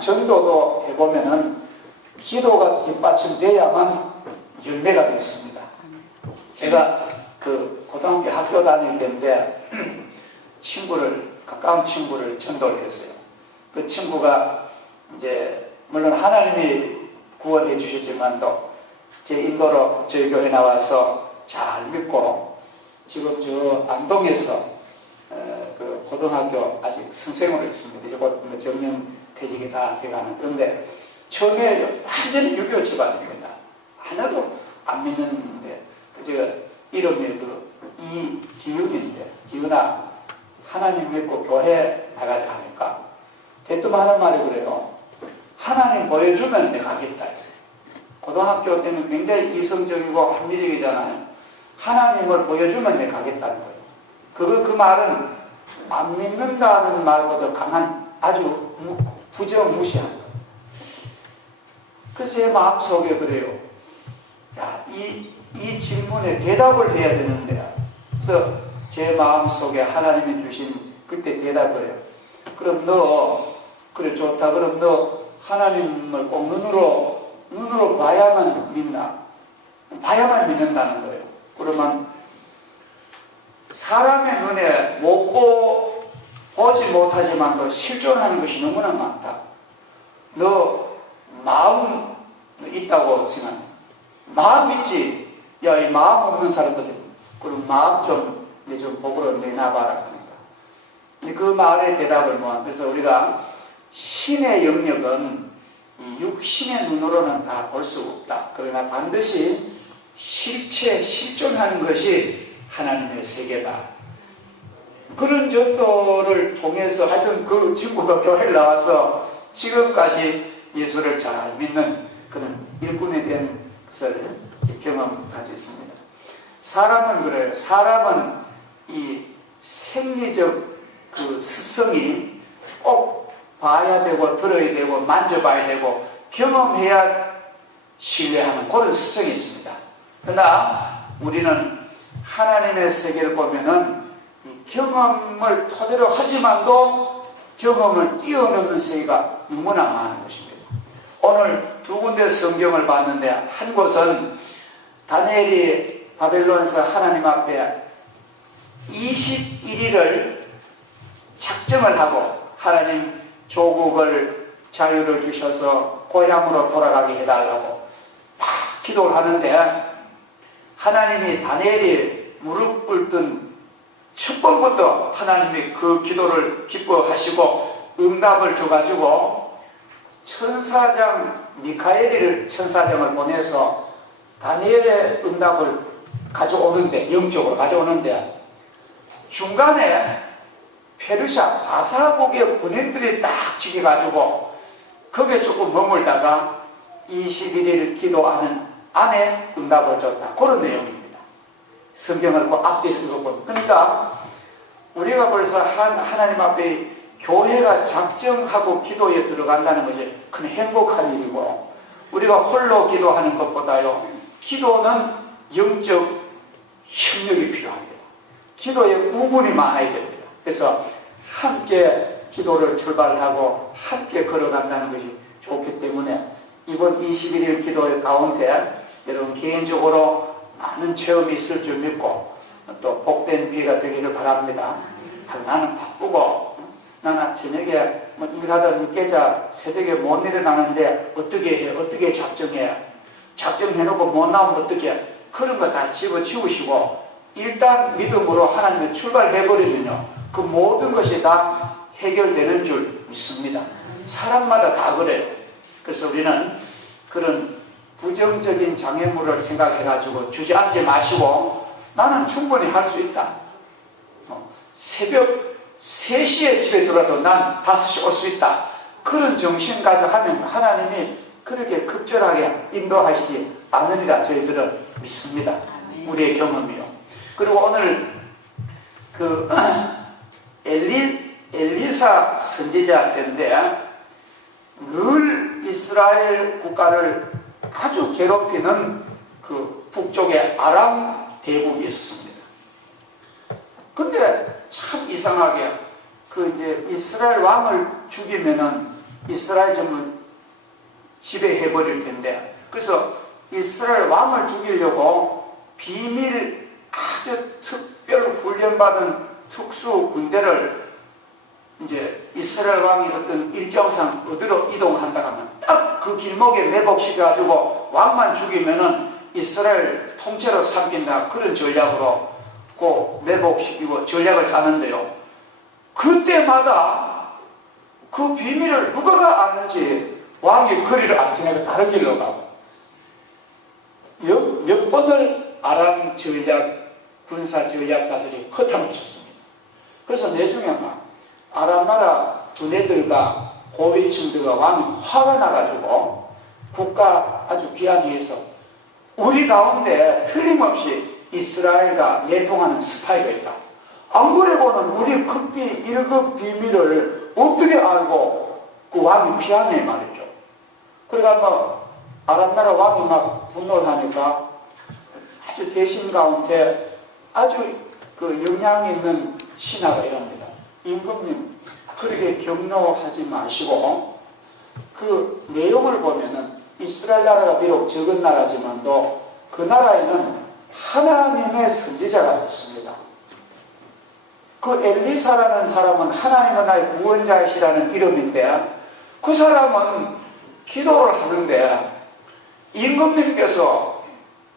전도도 해보면은 기도가 뒷받침돼야만 열매가 되겠습니다. 제가 그 고등학교 학교 다닐 때인데 가까운 친구를 전도를 했어요. 그 친구가 이제 물론 하나님이 구원해 주셨지만도 제 인도로 저희 교회 나와서 잘 믿고 지금 저 안동에서 그 고등학교 아직 선생으로 있습니다. 이제 곧 정년 퇴직이 다 돼가는. 그런데 처음에 완전히 유교 집안입니다. 하나도 안 믿는데 제가 이름이 이기은인데, 기은아 하나님 믿고 교회 나가자 하니까 대뜸 하는 말이 그래요. 하나님 보여주면 내가 가겠다. 고등학교 때는 굉장히 이성적이고 합리적이잖아요. 하나님을 보여주면 내가 가겠다는 거예요. 그 말은 안 믿는다는 말보다 강한 아주 부정무시한 거예요. 그래서 제 마음속에 그래요. 야, 이 질문에 대답을 해야 되는데, 그래서 제 마음속에 하나님이 주신 그때 대답을 해요. 그럼 너 그래 좋다. 그럼 너 하나님을 꼭 눈으로 봐야만 믿나? 봐야만 믿는다는 거예요. 그러면 사람의 눈에 보지 못하지만 실존하는 것이 너무나 많다. 너 마음 있다고 생각해. 마음 있지? 야, 이 마음 없는 사람들, 그럼 마음 좀 복으로 내놔봐라. 그러니까. 그 말의 대답을 그래서 우리가 신의 영역은 육신의 눈으로는 다 볼 수 없다. 그러나 반드시 실존하는 것이 하나님의 세계다. 그런 전도를 통해서 하여튼 그 친구가 교회를 나와서 지금까지 예수를 잘 믿는 그런 일꾼에 대한 것을 경험을 가지고 있습니다. 사람은 그래요. 사람은 이 생리적 그 습성이 꼭 봐야 되고 들어야 되고 만져봐야 되고 경험해야 신뢰하는 그런 습성이 있습니다. 그러나 우리는 하나님의 세계를 보면은 경험을 토대로 하지만도 경험을 뛰어넘는 세계가 너무나 많은 것입니다. 오늘 두 군데 성경을 봤는데 한 곳은 다니엘이 바벨론에서 하나님 앞에 21일을 작정을 하고 하나님 조국을 자유를 주셔서 고향으로 돌아가게 해달라고 막 기도를 하는데 하나님이 다니엘이 무릎 꿇던 첫 번부터 하나님이 그 기도를 기뻐하시고 응답을 줘가지고 천사장 미카엘이를 천사장을 보내서 다니엘의 응답을 가져오는데 영적으로 가져오는데 중간에 페르시아 바사국의 군인들이 딱 지켜가지고 거기에 조금 머물다가 21일 기도하는 안에 응답을 줬다. 그런 내용입니다. 성경을 앞뒤를 읽어보면. 그러니까 우리가 벌써 하나님 앞에 교회가 작정하고 기도에 들어간다는 것이 큰 행복한 일이고 우리가 홀로 기도하는 것보다요 기도는 영적 협력이 필요합니다. 기도에 우군이 많아야 됩니다. 그래서 함께 기도를 출발하고 함께 걸어간다는 것이 좋기 때문에 이번 21일 기도의 가운데 여러분 개인적으로 많은 체험이 있을 줄 믿고 또 복된 기회가 되기를 바랍니다. 나는 바쁘고 나는 저녁에 일하다 늦게자 새벽에 못 일어나는데 어떻게 작정해놓고 못 나오면 어떻게 그런 거 다 집어치우시고 일단 믿음으로 하나님을 출발해버리면요 그 모든 것이 다 해결되는 줄 믿습니다. 사람마다 다 그래요. 그래서 우리는 그런 부정적인 장애물을 생각해가지고 주저앉지 마시고 나는 충분히 할 수 있다. 새벽 3시에 집에 들어와도 난 5시 올 수 있다. 그런 정신 가지고 하면 하나님이 그렇게 급절하게 인도하시지 않으리라 저희들은 믿습니다. 우리의 경험이요. 그리고 오늘 그 엘리사 선지자 때인데 늘 이스라엘 국가를 아주 괴롭히는 그 북쪽에 아람 대국이 있습니다. 근데 참 이상하게 그 이제 이스라엘 왕을 죽이면은 이스라엘 전부 지배해버릴 텐데, 그래서 이스라엘 왕을 죽이려고 비밀 아주 특별 훈련받은 특수 군대를 이제 이스라엘 왕이 어떤 일정상 어디로 이동한다 하면 딱 그 길목에 매복시켜가지고 왕만 죽이면은 이스라엘 통째로 삼킨다, 그런 전략으로 그 매복시키고 전략을 짜는데요. 그때마다 그 비밀을 누가 아는지 왕이 거리를 안 지나고 다른 길로 가고, 몇 번을 아람 전략, 군사 전략가들이 허탕을 쳤습니다. 그래서 내중에 막 아람 나라 두뇌들과 고위층들과 왕이 화가 나가지고 국가 아주 귀한 위해서 우리 가운데 틀림없이 이스라엘과 내통하는 스파이가 있다. 안 그래고는 우리 급비 1급 비밀을 어떻게 알고 그 왕이 피하네 말이죠. 그러니까 뭐 아람 나라 왕이 막 분노를 하니까 아주 대신 가운데 아주 그 영향 있는 신하가 이럽니다. 임금님, 그렇게 격노하지 마시고, 그 내용을 보면은 이스라엘 나라가 비록 적은 나라지만도 그 나라에는 하나님의 선지자가 있습니다. 그 엘리사라는 사람은 하나님은 나의 구원자이시라는 이름인데, 그 사람은 기도를 하는데 임금님께서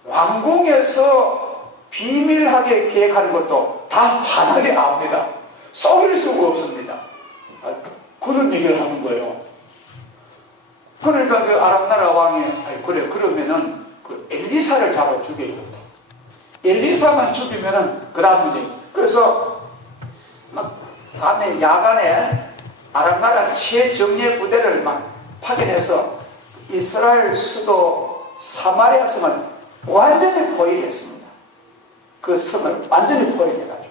왕궁에서 비밀하게 계획하는 것도 단 하나도 압니다. 속일 수가 없습니다. 그런 얘기를 하는 거예요. 그러니까 그 아람 나라 왕이 그래, 그러면은 그 엘리사를 잡아 죽여야겠다. 엘리사만 죽이면은 그 다음 문제. 그래서 막 밤에 야간에 아람 나라 최정예 부대를 막 파견해서 이스라엘 수도 사마리아 성을 완전히 포위했습니다. 그 성을 완전히 포위해가지고.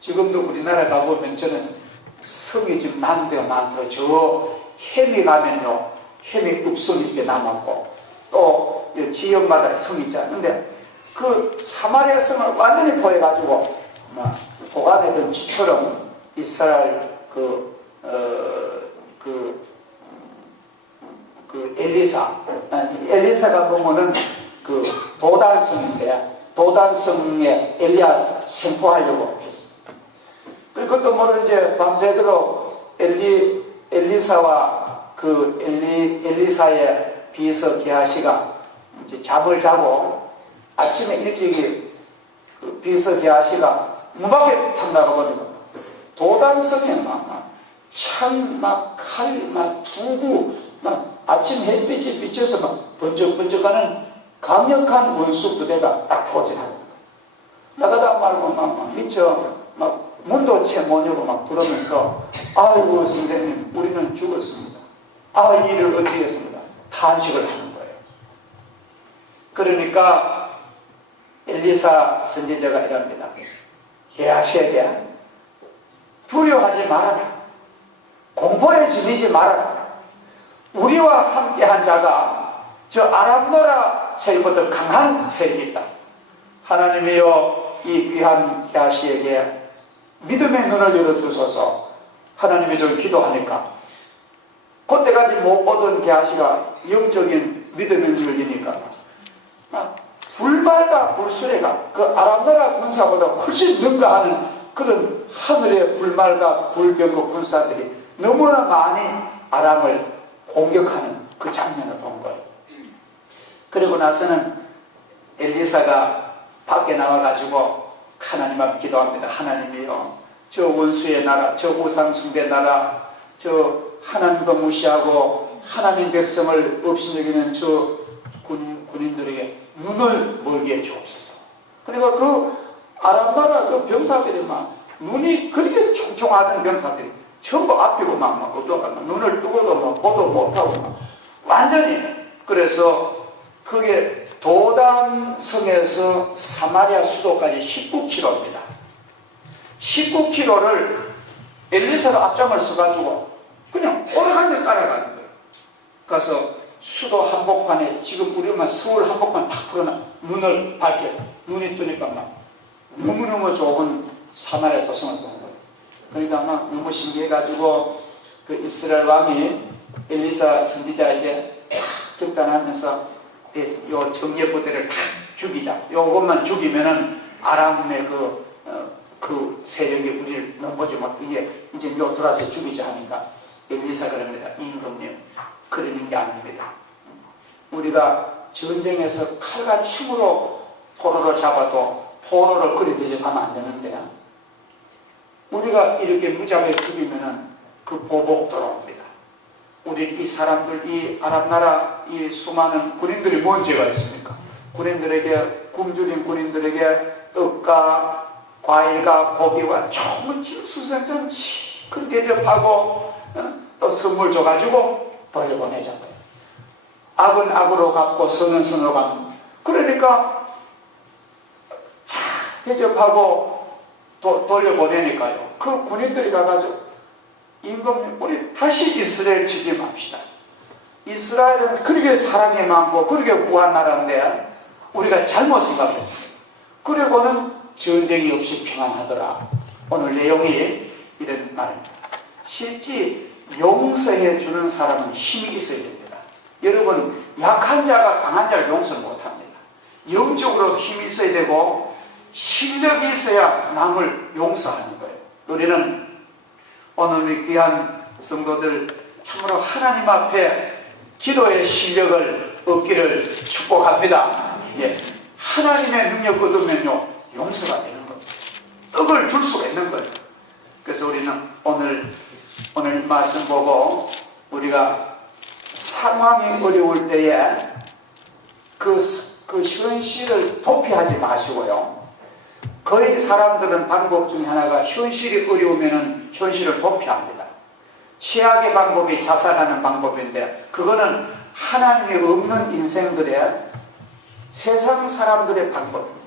지금도 우리나라 가보면 저는 성이 지금 많은데가 많더라고요. 저 해미 가면요, 해미 읍성이 이렇게 남았고, 또 지역마다 성이 있잖아요. 근데 그 사마리아 성을 완전히 포위해가지고 고간에 든 쥐처럼 이스라엘 엘리사가 보면은 그 도단성인데, 도단성에 엘리야 생포하려고 했어요. 그것도 모르 이제 밤새도록 엘리사와 그 엘리사의 비서 게하시가 이제 잠을 자고 아침에 일찍이 그 비서 게하시가 문 밖에 탁 나가버리고 도단성에 창 칼 두구 아침 햇빛이 비쳐서 번쩍번쩍하는 강력한 원수 부대가 딱 포진합니다. 나가다 말고 미쳐 문도 채 못 열고 부르면서 아이고 선생님, 우리는 죽었습니다. 이 일을 어찌겠습니다. 탄식을 하는 거예요. 그러니까 엘리사 선지자가 이랍니다. 게하시에게 두려워하지 말아라. 공포에 지니지 말아라. 우리와 함께한 자가 저 아람 나라 세력보다 강한 세력이 있다. 하나님이여, 이 귀한 게하시에게 믿음의 눈을 열어주소서. 하나님이 저를 기도하니까 그때까지 못 보던 게하시가 영적인 믿음의 눈을 여니까 불발과 불수레가 그 아람 나라 군사보다 훨씬 능가하는 그런 하늘의 불말과 불병거 군사들이 너무나 많이 아람을 공격하는 그 장면을 본 거예요. 그리고 나서는 엘리사가 밖에 나와가지고 하나님 앞에 기도합니다. 하나님이요, 저 원수의 나라, 저 우상숭배 나라, 저 하나님도 무시하고 하나님 백성을 없이 여기는 저 군인들에게 눈을 멀게 해주옵소서. 그러니까 그 아람 나라 그 병사들이 눈이 그렇게 총총하던 병사들이 전부 앞이고 눈을 뜨고도 보도 못하고 완전히. 그래서 그게 도단성에서 사마리아 수도까지 19km입니다. 19km를 엘리사가 앞장을 서가지고 그냥 오래간데 따라가는 거예요. 가서 수도 한복판에, 지금 우리만 서울 한복판 탁 풀어놔 눈을 밝게, 눈이 뜨니까 너무너무 좋은 사마리아 도성을 보는 거예요. 그러니까 막 너무 신기해가지고 그 이스라엘 왕이 엘리사 선지자에게 결단하면서 요 정예 부대를 다 죽이자. 요것만 죽이면은 아람의 그 세력이 우리를 넘보지 못하게 이제 요 돌아서 죽이자 하니까 엘리사 그럽니다. 임금님, 그러는 게 아닙니다. 우리가 전쟁에서 칼과 침으로 포로를 잡아도 포로를 그리 대접하면 안 되는데, 우리가 이렇게 무자비하게 죽이면은 그 보복 돌아옵니다. 우리 이 사람들, 이 아랍 나라 이 수많은 군인들이 뭔 죄가 있습니까? 군인들에게, 굶주린 군인들에게 떡과 과일과 고기와 좋은 수생전 큰 대접하고 또 선물 줘가지고 돌려보내잖아요. 악은 악으로 갚고 선은 선으로 갚는. 그러니까 잘 대접하고 돌려보내니까요. 그 군인들이 가가지고 임금님, 우리 다시 이스라엘 지kim합시다. 이스라엘은 그렇게 사랑이 많고 그렇게 구한 나라인데 우리가 잘못 생각했습니다. 그리고는 전쟁이 없이 평안하더라. 오늘 내용이 이런 말입니다. 실제 용서해 주는 사람은 힘이 있어야 됩니다. 여러분, 약한 자가 강한 자를 용서 못합니다. 영적으로 힘이 있어야 되고 실력이 있어야 남을 용서하는 거예요. 우리는 오늘 우리 귀한 성도들 참으로 하나님 앞에 기도의 실력을 얻기를 축복합니다. 예. 하나님의 능력 얻으면요, 용서가 되는 겁니다. 떡을 줄 수가 있는 거예요. 그래서 우리는 오늘 말씀 보고 우리가 상황이 어려울 때에 그 현실을 도피하지 마시고요. 거의 사람들은 방법 중에 하나가 현실이 어려우면 현실을 도피합니다. 최악의 방법이 자살하는 방법인데 그거는 하나님이 없는 인생들의 세상 사람들의 방법입니다.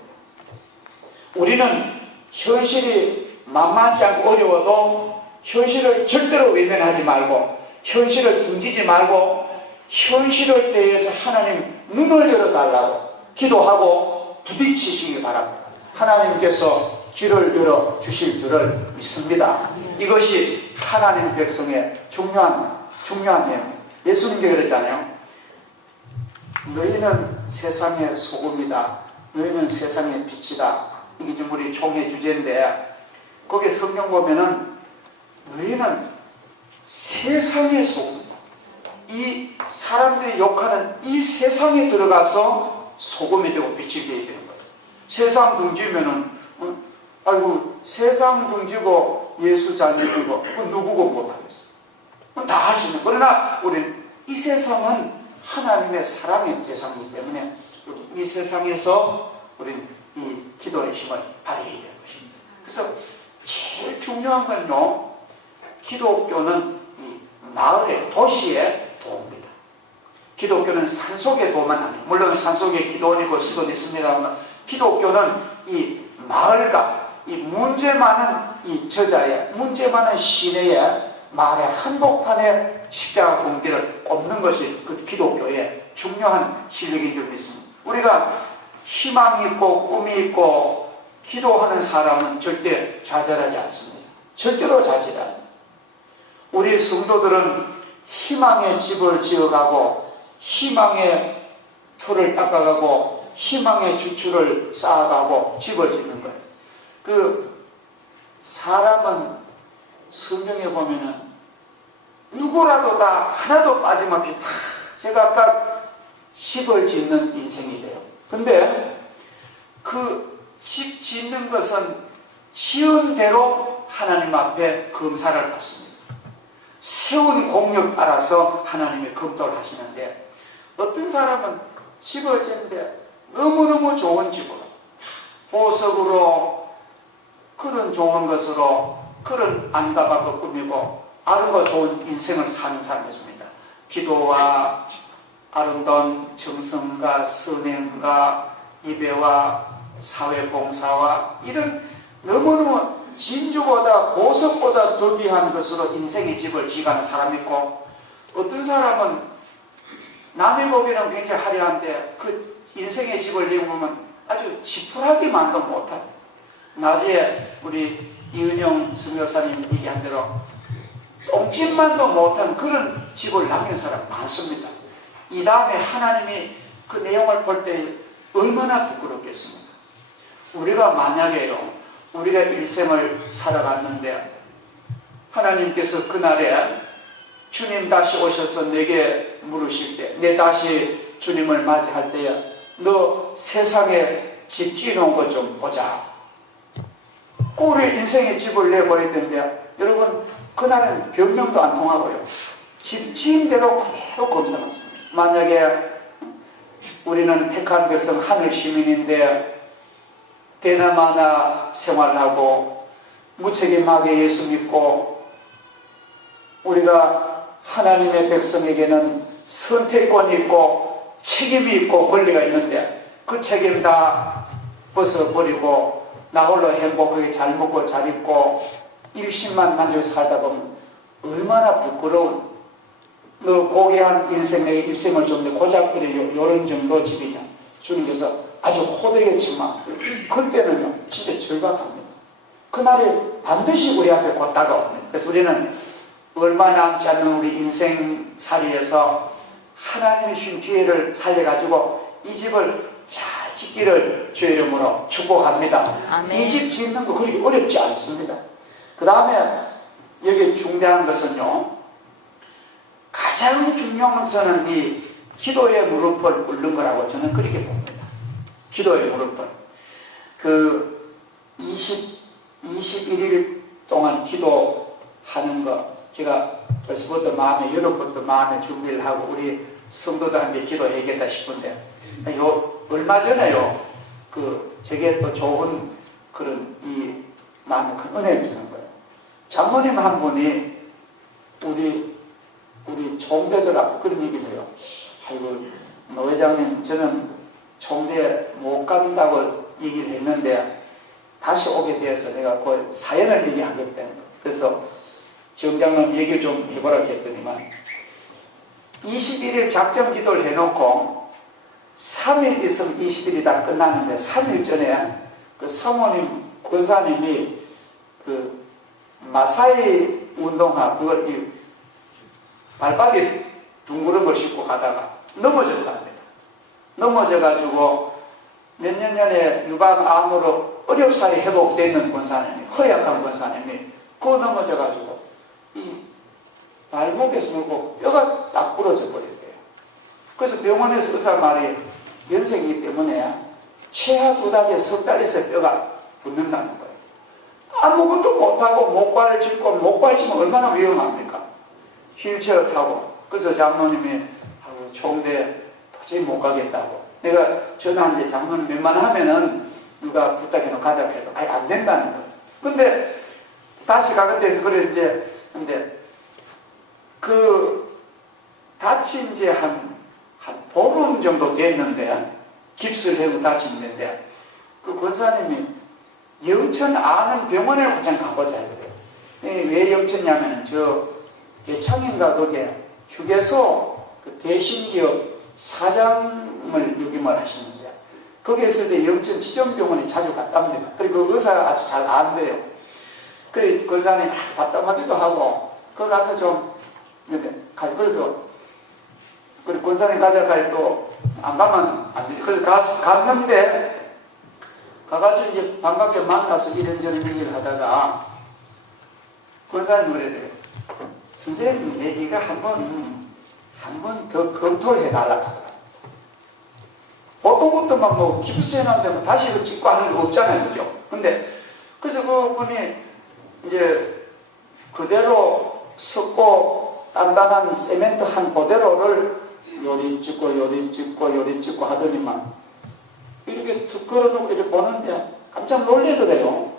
우리는 현실이 만만치 않고 어려워도 현실을 절대로 외면하지 말고 현실을 던지지 말고 현실을 대해서 하나님 눈을 열어달라고 기도하고 부딪히시기 바랍니다. 하나님께서 길을 열어주실 줄을 믿습니다. 이것이 하나님 백성의 중요한 내용. 예수님께 그랬잖아요. 너희는 세상의 소금이다. 너희는 세상의 빛이다. 이게 지금 우리 총회 주제인데 거기 성경 보면은 너희는 세상의 소금이다. 이 사람들이 욕하는 이 세상에 들어가서 소금이 되고 빛이 되어야 되는 거예요. 세상 등지면은 아이고 세상 등지고 예수 잘 믿고 누구고 못하겠어. 다 할 수 있는. 그러나 우리는 이 세상은 하나님의 사랑의 대상이기 때문에 이 세상에서 우리는 이 기도의 힘을 발휘해야 되는 것입니다. 그래서 제일 중요한 건요, 기독교는 이 마을의 도시의 도입니다. 기독교는 산속의 도만 아니에요. 물론 산속에 기도원이 있고 수도는 있습니다만 기독교는 이 마을과 이 문제 많은 이 저자의 문제 많은 시내의 마을의 한복판에 십자가 공기를 꼽는 것이 그 기독교의 중요한 실력인 줄 믿습니다. 우리가 희망이 있고 꿈이 있고 기도하는 사람은 절대 좌절하지 않습니다. 절대로 좌절하지 않아요. 우리 성도들은 희망의 집을 지어가고 희망의 틀을 닦아가고 희망의 주추를 쌓아가고 집을 짓는 거예요. 그 사람은 성경에 보면은 누구라도 다 하나도 빠짐없이 다 제가 아까 집을 짓는 인생이 돼요. 근데 그 집 짓는 것은 지은 대로 하나님 앞에 검사를 받습니다. 세운 공력 따라서 하나님의 검토를 하시는데 어떤 사람은 집을 짓는데 너무너무 좋은 집으로 보석으로 그런 좋은 것으로 그런 안가박을 꾸미고 아름다운 좋은 인생을 사는 사람이 있습니다. 기도와 아름다운 정성과 선행과 예배와 사회봉사와 이런 너무너무 진주보다 보석보다 더 귀한 것으로 인생의 집을 지어가는 사람이 있고 어떤 사람은 남의 보기에는 굉장히 화려한데 그 인생의 집을 지으면 아주 지푸라기만도 못한 낮에 우리 이은영 선교사님 얘기한 대로 똥집만도 못한 그런 집을 남긴 사람 많습니다. 이 다음에 하나님이 그 내용을 볼 때 얼마나 부끄럽겠습니까? 우리가 만약에요, 우리가 일생을 살아갔는데 하나님께서 그날에 주님 다시 오셔서 내게 물으실 때, 내 다시 주님을 맞이할 때에 너 세상에 집 지어놓은 것 좀 보자. 우리 인생의 집을 내보야 되는데 여러분 그날은 변명도 안 통하고요. 집 지은 대로 그대로 검사받습니다. 만약에 우리는 택한 백성 하늘 시민인데 대나마나 생활하고 무책임하게 예수 믿고 우리가 하나님의 백성에게는 선택권이 있고 책임이 있고 권리가 있는데 그 책임 다 벗어버리고 나 홀로 행복하게 잘 먹고 잘 입고 일심만 만족해 살다 보면 얼마나 부끄러운 너 고귀한 인생의 일생을 좀 고작 그래 요런 정도 집이냐. 주님께서 아주 호되겠지만 그때는요 진짜 절박합니다. 그날이 반드시 우리 앞에 곧 다가옵니다. 그래서 우리는 얼마 남지 않는 우리 인생살이에서 하나님이 주신 기회를 살려가지고 이 집을 잘 짓기를 주의 이름으로 축복합니다. 이 집 짓는 거 그렇게 어렵지 않습니다. 그 다음에 여기 중대한 것은요, 가장 중요한 것은 이 기도의 무릎을 꿇는 거라고 저는 그렇게 봅니다. 기도의 무릎을. 그 21일 동안 기도하는 거 제가 벌써부터 여러분부터 마음에 준비를 하고 우리 성도들한테 기도해야겠다 싶은데 얼마 전에요 제게 또 좋은 그런 이 마음에 큰 은혜를 주는 거예요. 장모님 한 분이 우리 총대들 앞에 그런 얘기를 해요. 아이고 노 회장님 저는 총대 못 간다고 얘기를 했는데 다시 오게 돼서 내가 그 사연을 얘기하겠다. 그래서 정장님 얘기를 좀 해보라고 했더니만 21일 작전 기도를 해놓고 3일 있으면 20일이 다 끝나는데 3일 전에 그 사모님 권사님이 그 마사이 운동화 그걸 발바닥에 둥그런 걸 신고 가다가 넘어졌답니다. 넘어져가지고 몇 년 전에 유방암으로 어렵사리 회복되는 권사님이 허약한 권사님이 그거 넘어져가지고 이 발목에서 물고 뼈가 딱 부러져 버렸대요. 그래서 병원에서 의사 말이 연세이기 때문에 최하 2달에 3달에서 뼈가 붙는다는 거예요. 아무것도 못하고 목발을 짚고 목발 짚으면 얼마나 위험합니까? 휠체어 타고. 그래서 장로님이 총대 도저히 못 가겠다고. 내가 전화한데 장로님 웬만하면은 누가 부탁해놓고 가자고 해도 아예 안 된다는 거예요. 근데 다시 가겠대서 그래 이제 근데 다친 지 한 보름 정도 됐는데 깁스를 해고 다쳤는데 그 권사님이 영천 아는 병원에 그냥 가보자 그래요. 왜 영천냐면은 저 대창인가 거기에 휴게소 그 대신기업 사장을 역임을 하시는데 거기에 있을 때 영천 지점병원에 자주 갔답니다. 그리고 그 의사가 아주 잘 안돼요. 그래 권사님이 답답하기도 하고 거기 가서 좀 그래서 그리고 권사님 가자고 할 또 안 가면 안 되지. 그래서 갔는데 가가지고 이제 반갑게 만나서 이런저런 얘기를 하다가 권사님 그래요. 선생님 얘기가 한 번 더 검토를 해달라고 하더라고요. 보통 것도만 뭐 깁스해놨는데 다시 그 짓고 하는 거 없잖아요. 그죠? 근데 그래서 그분이 이제 그대로 섞고 단단한 세멘트 한 그대로를 요리 찍고 하더니만 이렇게 툭 걸어놓고 이렇게 보는데 깜짝 놀래더래요.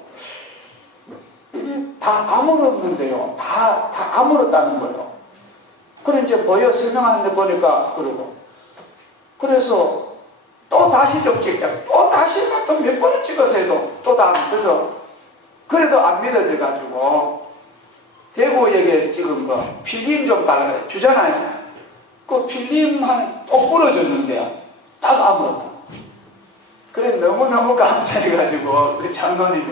이게 다 아물었는데요. 다 아물었다는 거예요. 그래 이제 보여 설명하는데 보니까 그러고 그래서 또 다시 좀 찍자. 또 다시 또 몇 번을 찍어서 해도 또 다 그래서 그래도 안 믿어져 가지고 대구역에 지금 필름 좀 달라 주잖아요. 그 필름 또 부러졌는데요. 딱 아무것도. 그래 너무너무 감사해가지고 그 장로님이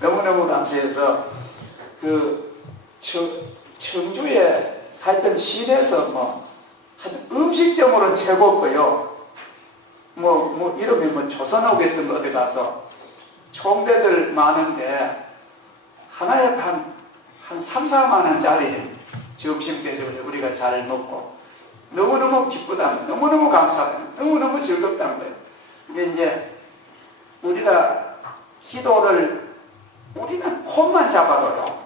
너무너무 감사해서 청주에 살던 시내에서 한 음식점으로는 최고고요. 이름이 조선옥이었던 거 어디 가서 총대들 많은데 하나에 한 3, 4만 원짜리 점심 때를 우리가 잘 먹고 너무너무 기쁘다, 너무너무 감사하다, 너무너무 즐겁다는 거예요. 이게 이제 우리가 기도를 우리는 폰만 잡아도요,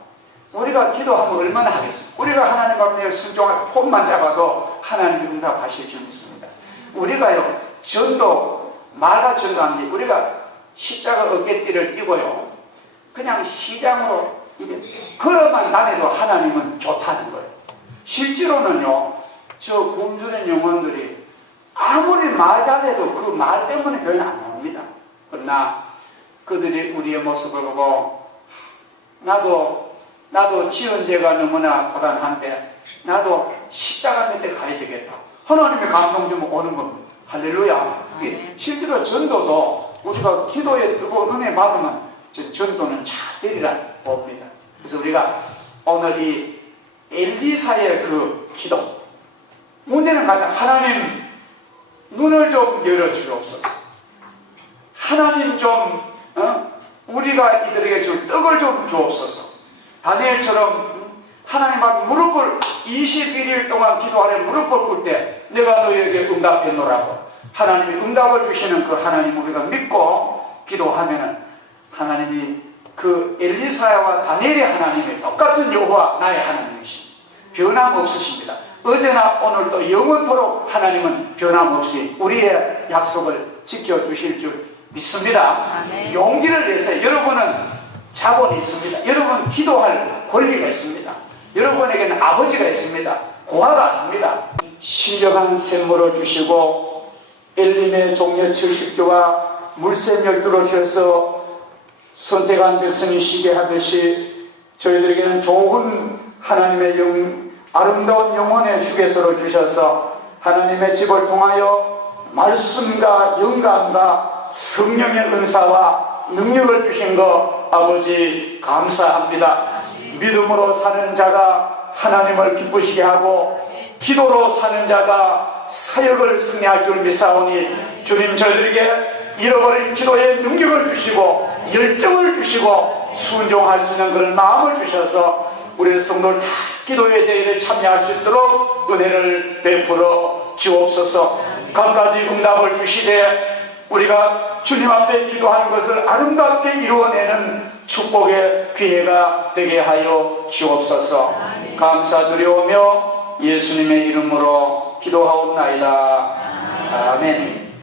우리가 기도하면 얼마나 하겠어요? 우리가 하나님 앞에 순종할 폰만 잡아도 하나님이 응답하실 줄 믿습니다. 우리가요, 전도, 말과 전도하는 게 우리가 십자가 어깨띠를 띄고요, 그냥 시장으로 걸어만 다녀도 하나님은 좋다는 거예요. 실제로는요, 저 굶주린 영혼들이 아무리 말 잘해도 그 말 때문에 교회는 안 나옵니다. 그러나 그들이 우리의 모습을 보고 나도 지은 죄가 너무나 고단한데 나도 십자가 밑에 가야 되겠다, 하나님의 감동 주면 오는 겁니다. 할렐루야. 실제로 전도도 우리가 기도에 뜨거운 은혜 받으면 전도는 잘 되리라 봅니다. 그래서 우리가 오늘 이 엘리사의 그 기도, 문제는 가장 하나님 눈을 좀 열어주옵소서. 하나님 좀 우리가 이들에게 줄 떡을 좀 주옵소서. 다니엘처럼 하나님 앞에 무릎을 21일 동안 기도하려 무릎을 꿇을 때 내가 너희에게 응답했노라고 하나님이 응답을 주시는 그 하나님 우리가 믿고 기도하면은 하나님이 그 엘리사와 다니엘의 하나님이 똑같은 여호와 나의 하나님이십니다. 변함없으십니다. 어제나 오늘도 영원토록 하나님은 변함없이 우리의 약속을 지켜주실 줄 믿습니다. 아멘. 용기를 내세요. 여러분은 자본이 있습니다. 여러분 기도할 권리가 있습니다. 여러분에게는 아버지가 있습니다. 고아가 아닙니다. 신령한 샘물을 주시고 엘림의 종려 70조와 물샘 12로 주셔서 선택한 백성이 쉬게 하듯이 저희들에게는 좋은 하나님의 아름다운 영혼의 휴게소를 주셔서 하나님의 집을 통하여 말씀과 영감과 성령의 은사와 능력을 주신 것 아버지 감사합니다. 믿음으로 사는 자가 하나님을 기쁘시게 하고 기도로 사는 자가 사역을 승리할 줄 믿사오니 주님 저희들에게 잃어버린 기도에 능력을 주시고 열정을 주시고 순종할 수 있는 그런 마음을 주셔서 우리 성도들 다 기도의 대회에 참여할 수 있도록 은혜를 베풀어 주옵소서. 감가지 응답을 주시되 우리가 주님 앞에 기도하는 것을 아름답게 이루어내는 축복의 기회가 되게 하여 주옵소서. 감사드리오며 예수님의 이름으로 기도하옵나이다. 아멘.